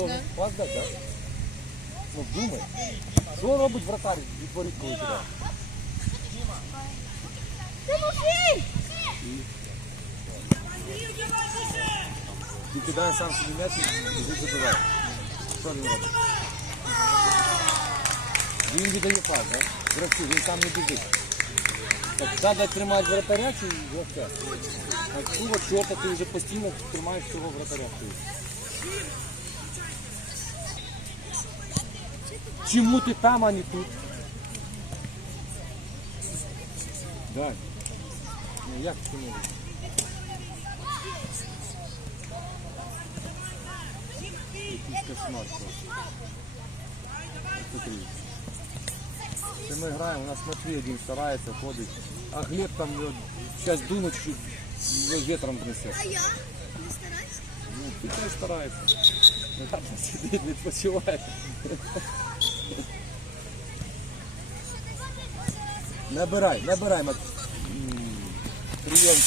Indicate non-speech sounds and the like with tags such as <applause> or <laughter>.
Випадок, ну, думай. Що робить вратар від боріт, коли тебе? Ти мухий! Ти кидає сам собі м'яч і біжи за Що він робить? Він віддає пас, так? Вратці, він сам не біжить. Так, треба тримати вратаря чи вратаря? Так, сува, чопа, ти вже постійно тримаєш цього вратаря. Почему ты там, а не тут? Да. я почему? Смотри. Мы играем, у нас Матвей один старается, ходит. А хлеб там вот, сейчас дунут, чуть, -чуть его ветром принесет. А я? Не стараюсь? Ну, ты тоже стараешься. <noise> ну, там сидит, не почивает. Набирай, набирай, Мат. Приемки.